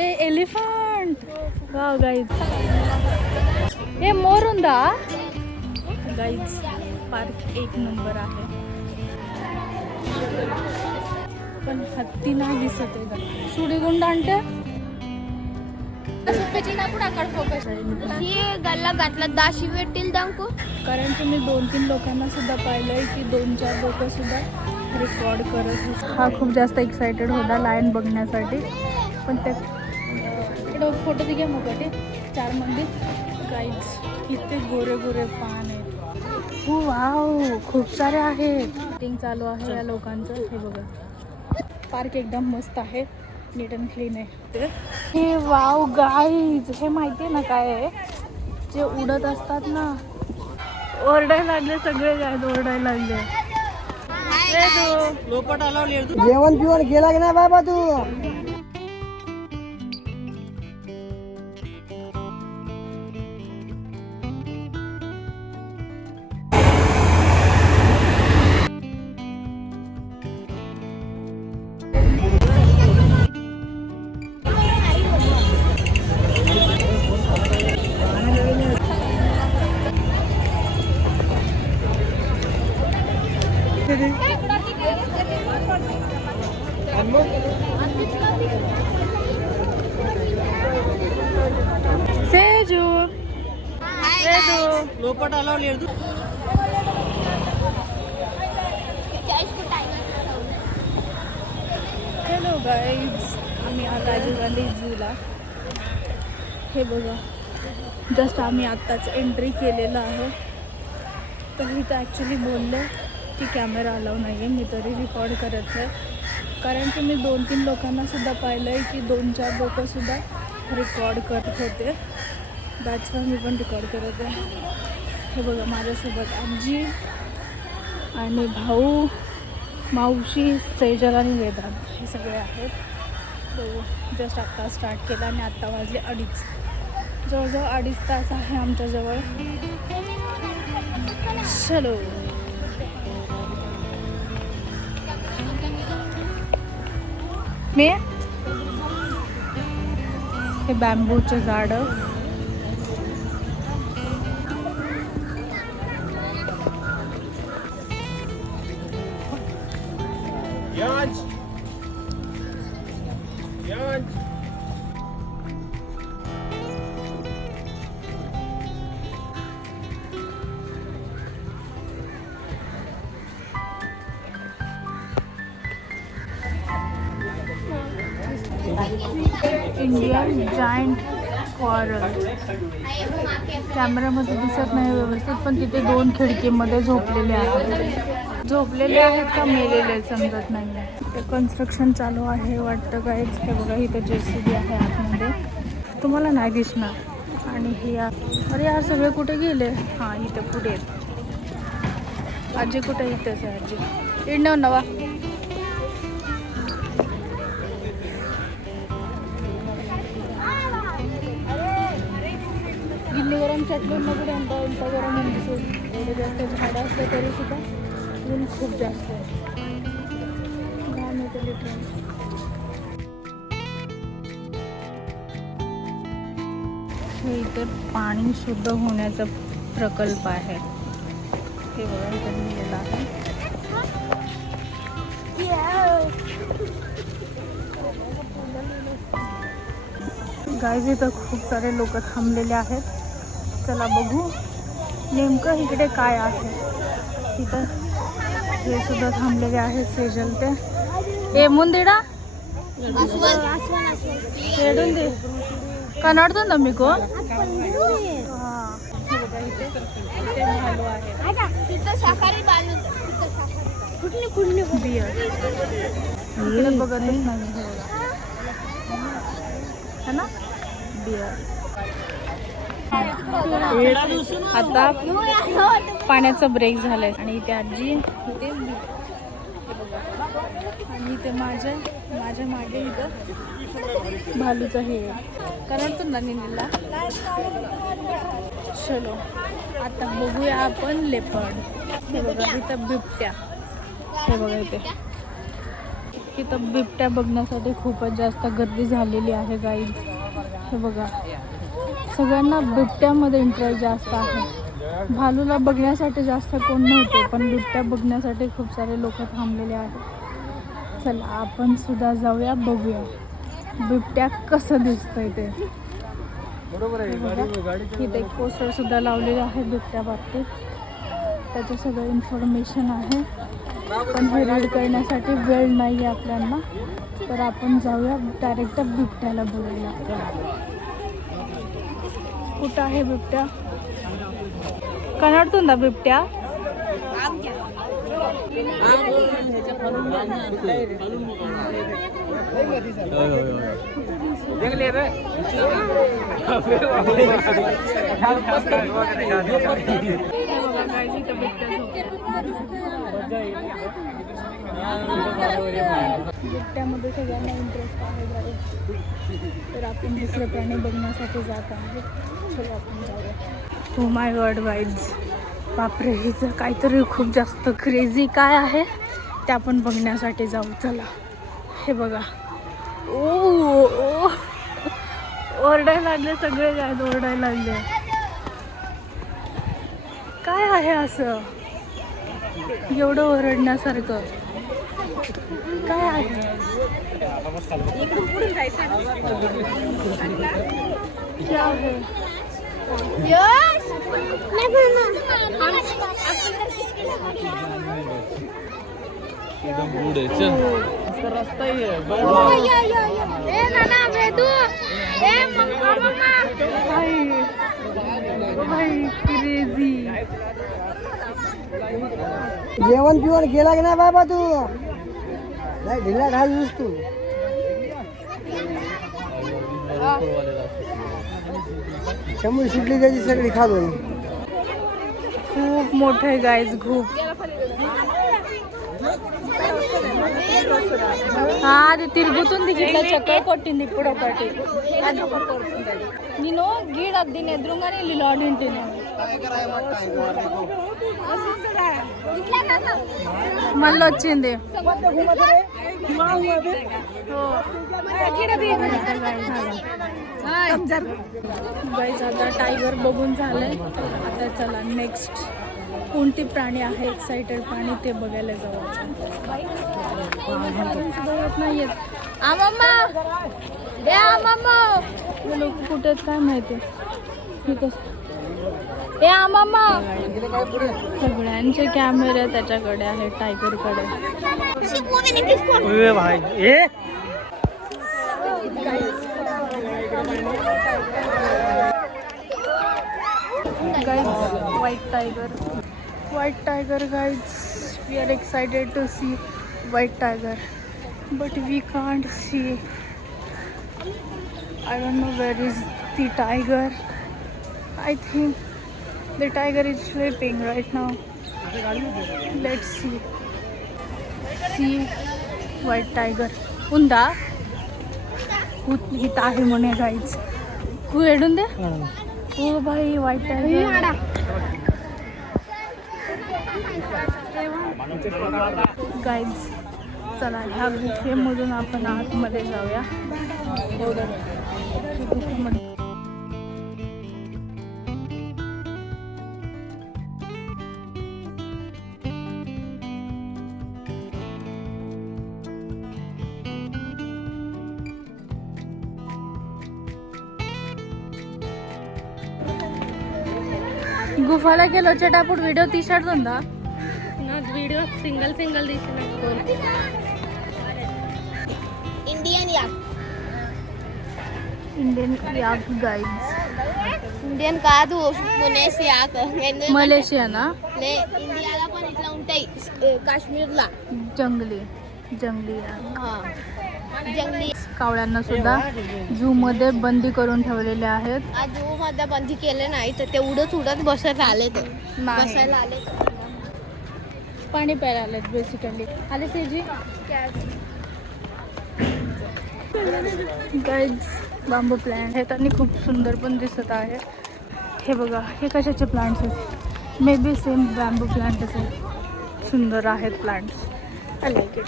ఏ elephant wow guys हे मोर ఉందా guys park एक नंबर आहे पण हत्ती ना दिसत आहे सुडीगुंड आणते गल्ला घातला दाशी भेटतील दांको कारण की मी 2-3 लोकांना सुद्धा पाहिलंय की 2-4 लोक सुद्धा रेकॉर्ड करत हा खूप जास्त एक्साइटेड होता लायन बघण्यासाठी पण ते इकडे फोटो दिघे मग ते 4 मंदिर गाईड्स किती गोरे गोरे पान आहेत हो वाव खूप सारे आहेत मीटिंग चालू आहे या लोकांचं हे बघा पार्क एकदम मस्त आहे नीट अँड क्लीन आहे हे वाव गाईज हे माहिती आहे ना काय आहे जे उडत असतात ना ओरडायला लागले सगळे गाईज ओरडायला लागले जेवण पिवण गेला की नाही बाबा तू सेजू लोपट आला लेडू हॅलो गाईज आम्ही राजीव गांधी झूला हे बघा जस्ट आम्ही आत्ताच एंट्री केलेलं आहे तर इथं ॲक्च्युली बोललं की कॅमेरा अलाव नाही आहे मी तरी रेकॉर्ड करत आहे कारण की मी 2-3 लोकांना सुद्धा पाहिलं आहे की 2-4 लोकंसुद्धा रेकॉर्ड करत होते दॅट्स वाय मी पण रेकॉर्ड करत आहे हे बघा माझ्यासोबत आजी आणि भाऊ मावशी सेजल आणि वेदांत हे सगळे आहेत तो जस्ट आत्ता स्टार्ट केला आणि आत्ता वाजले 2:30 जवळजवळ 2.5 तास आहे आमच्याजवळ चलो मी हे बॅम्बूचे झाडं इंडियन जायंट कॉरल कॅमेऱ्यामध्ये दिसत नाही व्यवस्थित पण तिथे 2 खिडकीमध्ये झोपलेले आहेत का मेलेले समजत नाही ते कन्स्ट्रक्शन चालू आहे वाटतं काहीच हे बघा इथं JCB आहे आतमध्ये तुम्हाला नाही दिसणार आणि हे अरे यार सगळे कुठे गेले हां इथे पुढे आजी कुठे इथेच आहे आजी इडनव नवा गिन्नीवरून चटलीमध्ये इंता गरम एवढे जास्त झाडं असलं तरी सुद्धा ऊन खूप जास्त आहे घाम येते लिटरली हे इतर पाणी शुद्ध होण्याचा प्रकल्प आहे हे बघा इथं लिहिलेलं आहे गाईज इथं खूप सारे लोक थांबलेले आहेत चला बघू नेमकं इकडे काय आहे इथं हे सुद्धा थांबलेले आहेत सेजल ते ए मुंदिडा हेडून दे कन्नडतो ना मी को भालू आहे बियर इकडे बघतच नाही है ना बियर आता पाण्याचा ब्रेक झालाय आणि इथे आजी इथे आणि इथे माझ्या मागे इथं भालूचं हे कारण तो ननिनीला चलो आता बघूया आपण लेपर्ड हे बघा इथं बिबट्या हे बघा इथे इथं बिबट्या बघण्यासाठी खूपच जास्त गर्दी झालेली आहे गाईज. हे बघा, सगळ्यांना बिबट्यामध्ये इंटरेस्ट जास्त आहे. भालूला बघण्यासाठी जास्त कोण नव्हते, पण बिबट्या बघण्यासाठी खूप सारे लोक थांबलेले आहेत. चला आपण सुद्धा जाऊया, बघूया बिबट्या कसं दिसतंय ते. इथे एक पोस्टर सुद्धा लावलेले आहे बिबट्या बाबतीत, त्याचं सगळं इन्फॉर्मेशन आहे. पण हे रीड करण्यासाठी वेळ नाही आहे आपल्याला, तर आपण जाऊया डायरेक्ट बिबट्याला बघूया. कुठं आहे बिबट्या? कनडतून बिबट्या बिबट्यामध्ये सगळ्यांना इंटरेस्ट आहे गाईज, तर आपण दुसरे प्राणी बघण्यासाठी जात आहोत. चला आपण जाऊया. ओ माय गॉड गाईज, बापरे, हिचं काहीतरी खूप जास्त क्रेझी काय आहे ते आपण बघण्यासाठी जाऊ. चला. हे बघा, ओ ओरडायला लागले सगळे, गायद ओरडायला लागले. काय आहे असं एवढं ओरडण्यासारखं? काय आहे? क्या है? रास्ता ही है. भाई क्रेझी. जेवण पिवण गेला की नाही बाबा तू? नाही ढिला घालूस तू. शंभर सुटली त्याची सगळी खालून. खूप मोठे गाईज, खूप. हा, అది తిరుగుతుంది ఇట్లా చక్కగా కొట్టింది ఇప్పుడు ఒకటి. నేను గీడ దీని ఎదురుగానే ఇల్లు ఆడింటి నేను. మళ్ళీ వచ్చింది. गाईज आता टायगर बघून झालंय. आता चला नेक्स्ट कोणते प्राणी आहे एक्साइटेड प्राणी ते बघायला जाऊ. नाही येत. लोक कुठे आहेत काय माहिती. ठीक आहे. सगळ्यांचे कॅमेरे त्याच्याकडे आहे, टायगरकडे. White tiger guys, we are excited to see white tiger, but we can't see. I don't know where is the tiger. I think the tiger is sleeping right now. Let's see white tiger. Unda हित आहे म्हणे guys. तू एडून दे. ओ भाई white tiger. Guys चला ह्या गुफेमधून आपण आतमध्ये जाऊया. గుఫాలో వెళ్ళి వచ్చేటప్పుడు వీడియో తీసాడుతుందా? నాకు వీడియో సింగల్ తీసిన ఇండియన్ యాక్ గైడ్స్. ఇండియన్ కాదు, మలేషియానా? ఇండియాలో पण ఇట్లా ఉంటాయి, కాశ్मीरला जंगली जंगली जंगली. कावळ्यांना सुद्धा झू मध्ये बंदी करून ठेवलेले आहेत. झू मध्ये बंदी केले नाही तर ते उडत बसत आले, तर बसायला आले, पाणी प्यायला आलेत बेसिकली. आले सेजी गाईज. बांबू प्लांट आहेत आणि खूप सुंदर पण दिसत आहे. हे बघा, हे कशाचे प्लांट्स आहेत? May be same bamboo plant असेल. सुंदर आहेत प्लांट्स. I like it.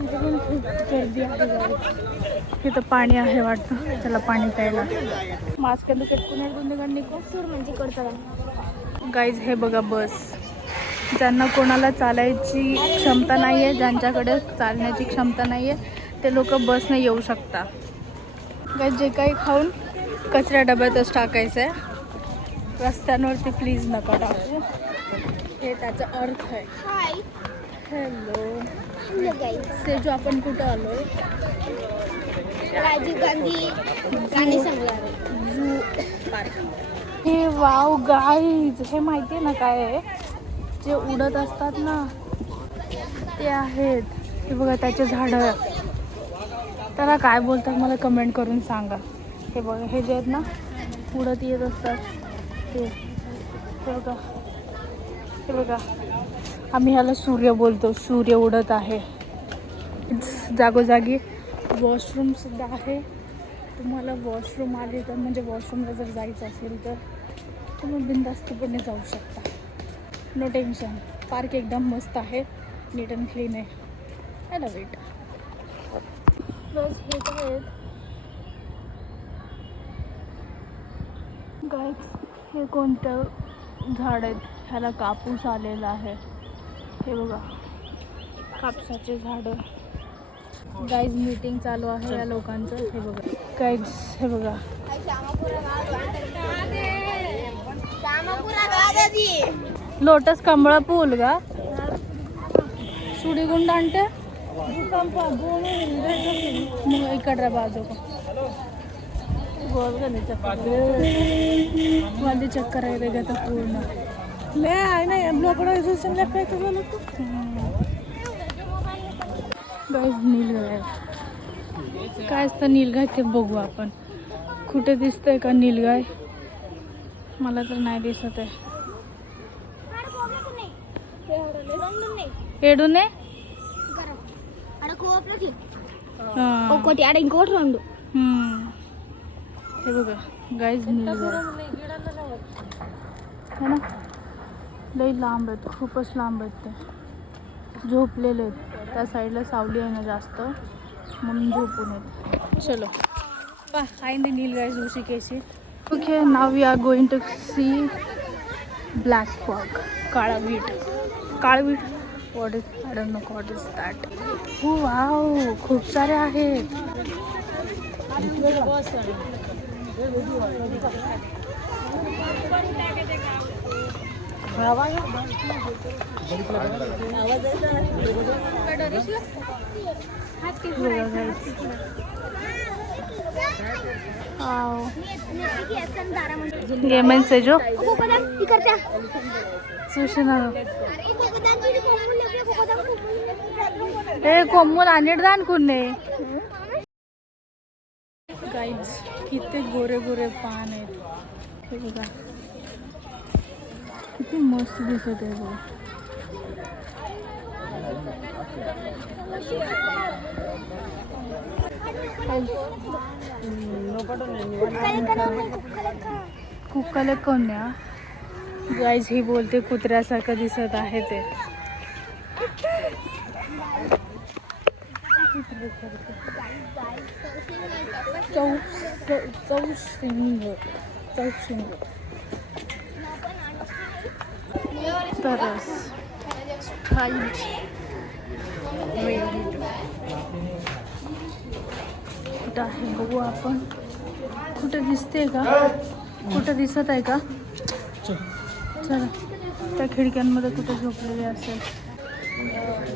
इथे पण खूप गर्दी आहे guys. इथं पाणी आहे वाटतं, त्याला पाणी प्यायला. मास्क ఎందుకు పెట్టుకున్నారు గుండెగండి నీకు सूर म्हणजे कडतं गाईज. हे बघा बस. ज्यांना कोणाला चालायची क्षमता नाही आहे, ज्यांच्याकडे चालण्याची क्षमता नाही आहे, ते लोक बसने येऊ शकता. गाईज जे काही खाऊन कचऱ्या डब्यातच टाकायचं आहे. रस्त्यांवरती प्लीज नका टाकू. हे त्याचा अर्थ आहे. Hi hello hello guys. Seju, आपण कुठं आलोय? राजीव गांधी गाणे सांगणार झू पार्क. हे वाव गाईज, हे माहिती आहे ना काय आहे? जे उडत असतात ना ते आहेत. हे बघा त्याचे झाडं. त्याला काय बोलतात मला कमेंट करून सांगा. हे बघा हे जे आहेत ना उडत येत असतात ते. हे बघा, हे बघा. आम्ही ह्याला सूर्य बोलतो. सूर्य उडत आहे. जागोजागी वॉशरूम सुद्धा आहे. तुम्हाला वॉशरूम आले तर म्हणजे वॉशरूमला जर जायचं असेल तर तुम्ही बिनधास्तपणे जाऊ शकता. No tension. पार्क एकदम मस्त आहे, नीट अँड क्लीन आहे. I love it. बस हे तर आहेत गाईज. हे कोणतं झाड आहेत? ह्याला कापूस आलेला आहे. हे बघा कापसाचे झाडं. गाईज मीटिंग चालू आहे या लोकांचं. हे बघा गाईज, हे बघा. लोटस कमळा पूल का सुडीगुंड आणते मग इकडे बाजू का माझी चक्कर आहे का तर पूर्ण ले आहे ना गाईज नीलगाय. काय असतं नीलगाय ते बघू आपण. कुठे दिसतंय का नीलगाय? मला तर नाही दिसत आहे. ఏడునే ఒకటి ఆడ ఇంకోటి రెండు. हे बघा गाईज नीलगाय है ना. लई लांब आहेत, खूपच लांब आहेत. ते झोपलेले आहेत. त्या साईडला सावली आहे ना जास्त, म्हणून झोपून आहेत. चलो पा आईंदे नीलगाय ऋषिकेशी. Okay now we are going to see blackbuck. काळवीट. काळवीट what is I don't know what is that. हो वाव खूप सारे आहेत. गेमन से जो सूचना ए कोमल आणिरदान कुन्ने गाईज. किती गोरे गोरे पान आहेत. हे बघा किती मस्त दिसत आहे बघा. कुक्काले कोण्या गाईज ही बोलते कुत्र्यासारखं दिसत आहे ते. चौशिंग तरस स्ट्राइट कुठं आहे बघू आपण. कुठं दिसते का? कुठं दिसत आहे का? चला त्या खिडक्यांमध्ये कुठे झोपलेले असेल.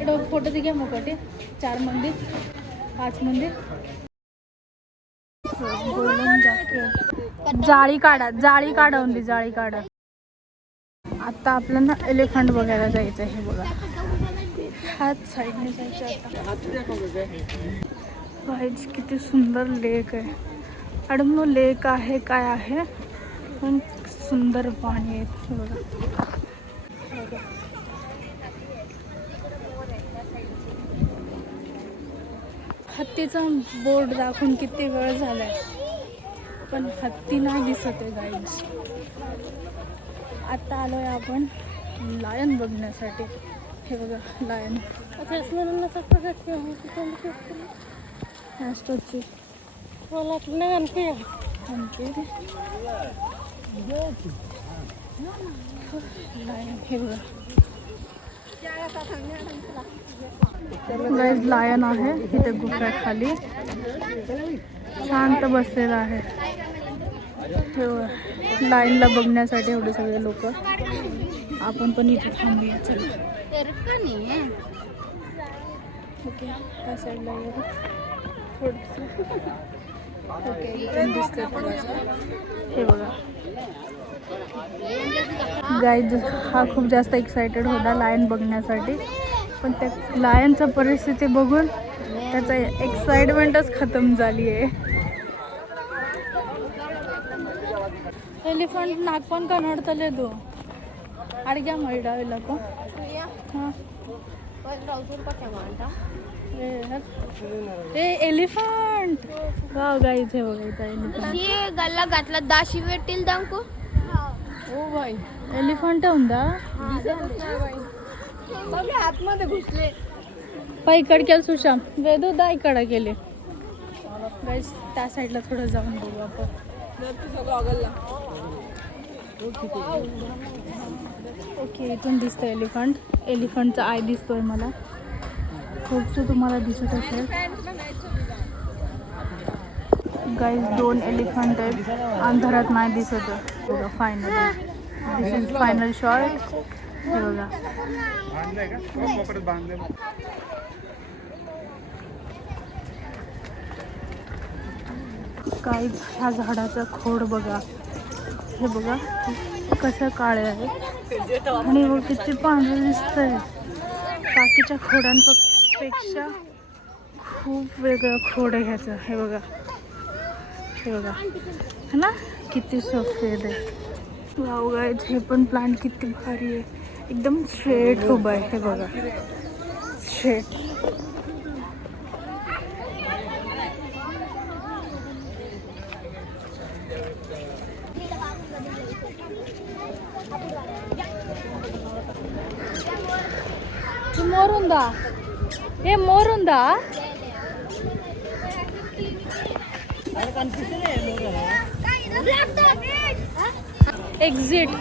इकडं फोटो दे घ्या मोठे. 4 मंदिर 5 मंदिर. Golden jacket. जाळी काढा, जाळी काढा, ओनली जाळी काढा. आता आपल्याला एलिफंट बघायला जायचं आहे. हे बघा ह्याच साईडने जायचं आता. गाईज किती सुंदर लेक आहे. आय डोंट नो लेक आहे काय आहे, पण सुंदर पाणी आहे. हे बघा हत्तीचा बोर्ड दाखवून किती वेळ झालाय, पण हत्ती नाही दिसत आहे गाईज. आता आलोय आपण लायन बघण्यासाठी. हे बघा लायन ॲस्ट्रोची लायन. हे बघा गाईज लायन आहे इथे गुफेखाली शांत बसलेला आहे. हे बघा लाईनला बघण्यासाठी एवढे सगळे लोक. आपण पण इथे थांबूया चला. ओके ह्या साईडला थोडंसं ओके इथून दिसतंय थोडंसं. हे बघा गाईज हा खूप जास्त एक्सायटेड होता लायन बघण्यासाठी, पण त्या लायनचं परिस्थिती बघून त्याचा एक्साइटमेंटच खतम झाली आहे. एलिफंट नागपण कनडतलेದು ಅಡಿಗೆ ಮಾಡಿಡಾವಿಲ್ಲಕೋ ಹಾಂ ए एलिफंट वाव गाईज हे बघा इथं एलिफंट. गल्ला घातला 10 शिवेतील दांको. ओ बाई एलिफंट ఉందా? सगळे आतमध्ये घुसले. पाय इकडे केलं सुशाम वेदू दा इकडे गेले. गाईज त्या साईडला थोडं जाऊन बघू आपण. ओके इथून दिसतं एलिफंट. एलिफंटचा आय दिसतोय मला. खूपसं तुम्हाला दिसत असेल गाईज. 2 एलिफंट आहेत अंधारात नाही दिसत बघा. Finally this is final shot. हे बघा गाईज ह्या झाडाचा खोड बघा. हे बघा कसं काळे आहे आणि व किती पांढरं दिसतंय. बाकीच्या खोडांपेक्षा खूप वेगळं खोड आहे ह्याचं. हे बघा हे बघा है ना किती सफेद आहे. वाव गाईज हे पण प्लांट किती भारी आहे. एकदम स्ट्रेट उभं आहे. हे बघा स्ट्रेट. మోరుందా ఏ మోరుందా ఎగ్జిట్.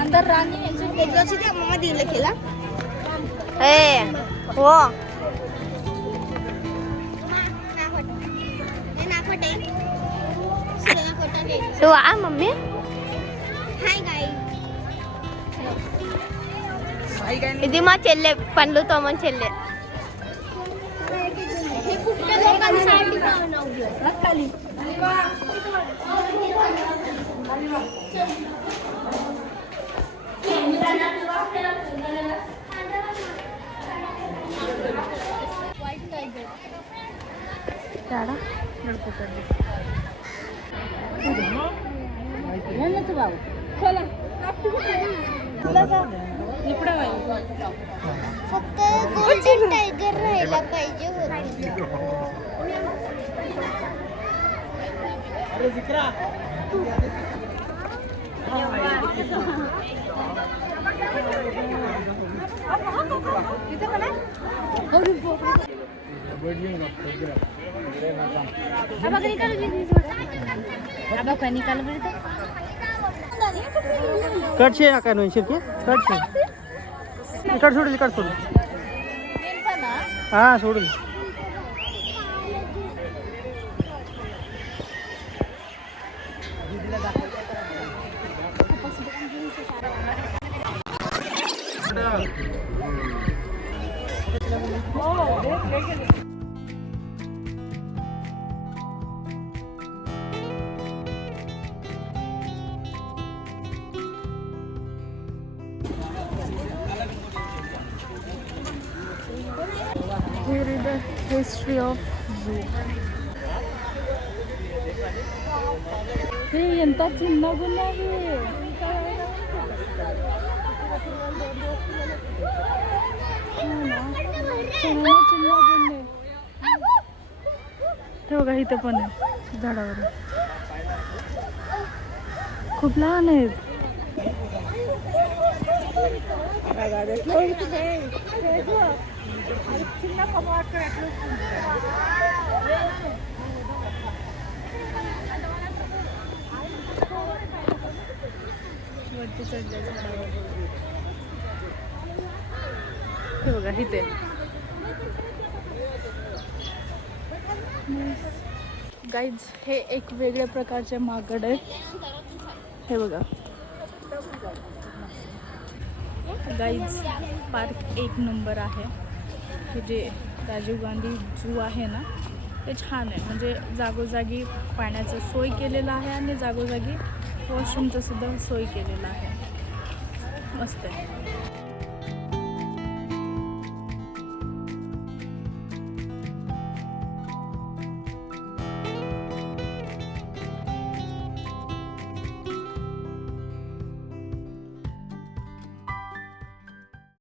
अंदर राणी मम्मा दिलं केला ए हो तू आ मम्मी. ఇది మా చెల్లె పండ్లు తోమని చెల్లె. తేడా నడుపుతుంది. फक्त गोल्डन टायगर राहायला पाहिजे होते. कटशे काय नाही शिरके कटशे इकड सोडून इकड सोडून हा सोडून. Here is the history of zoo. Hey, ఎంత చిన్నగా ఉన్నది. हे बघा इथं पण आहे झाडावर. खूप लहान आहेत. वरती चढल्या झाडावर. हे बघा इथे गाईज हे एक वेगळ्या प्रकारचे माकड आहेत. हे बघा गाईज पार्क एक नंबर आहे. हे जे राजीव गांधी झू आहे ना ते छान आहे. म्हणजे जागोजागी पाण्याचं सोय केलेलं आहे आणि जागोजागी वॉशरूमचं सुद्धा सोय केलेलं आहे. मस्त आहे.